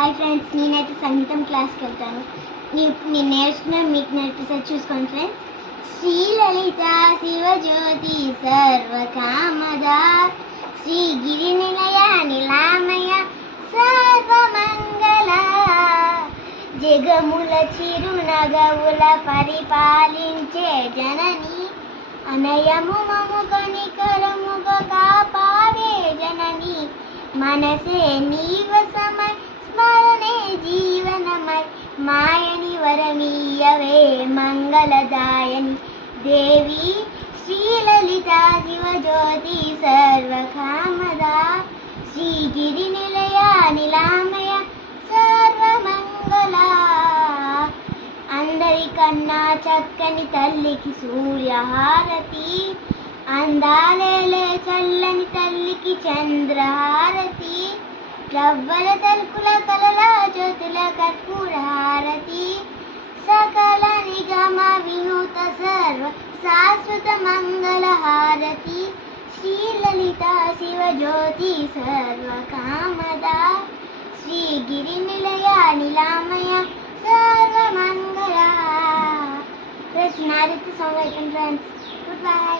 Hi friends, నేనైతే సంగీతం క్లాస్కి వెళ్తాను. నేను నేర్చుకున్నాను, మీకు నేర్పిస్తారు, చూసుకోండి ఫ్రెండ్స్. శ్రీలలిత శివజ్యోతి సర్వకామద శ్రీగిరి నిలయ నిలామయ సర్వమంగళ జగముల చిరునగవుల పరిపాలించే జనని అనయము మము కనికరముగా కాపాడే జనని మనసే నీవసమై స్మరణే జీవనమై మాయని వరమీయవే మంగళదాయని దేవి శ్రీలలిత శివజ్యోతి సర్వకామదా శ్రీగిరి నిలయ నిలామయ సర్వమంగళ అందరికన్నా చక్కని తల్లికి సూర్యహారతి అందాలేలే చల్లని తల్లికి చంద్రహారతి రవ్వల తలుపుల కలల జ్యోతుల కర్పూర హారతి సకల నిగమ వినూత సర్వ శాశ్వత మంగళ హారతి శ్రీలలిత శివజ్యోతి సర్వకామదా శ్రీగిరి నిలయ నిలామయ సర్వమంగళ. నాదైతే సాంగ్ అయిపోయింది ఫ్రెండ్స్. Good bye.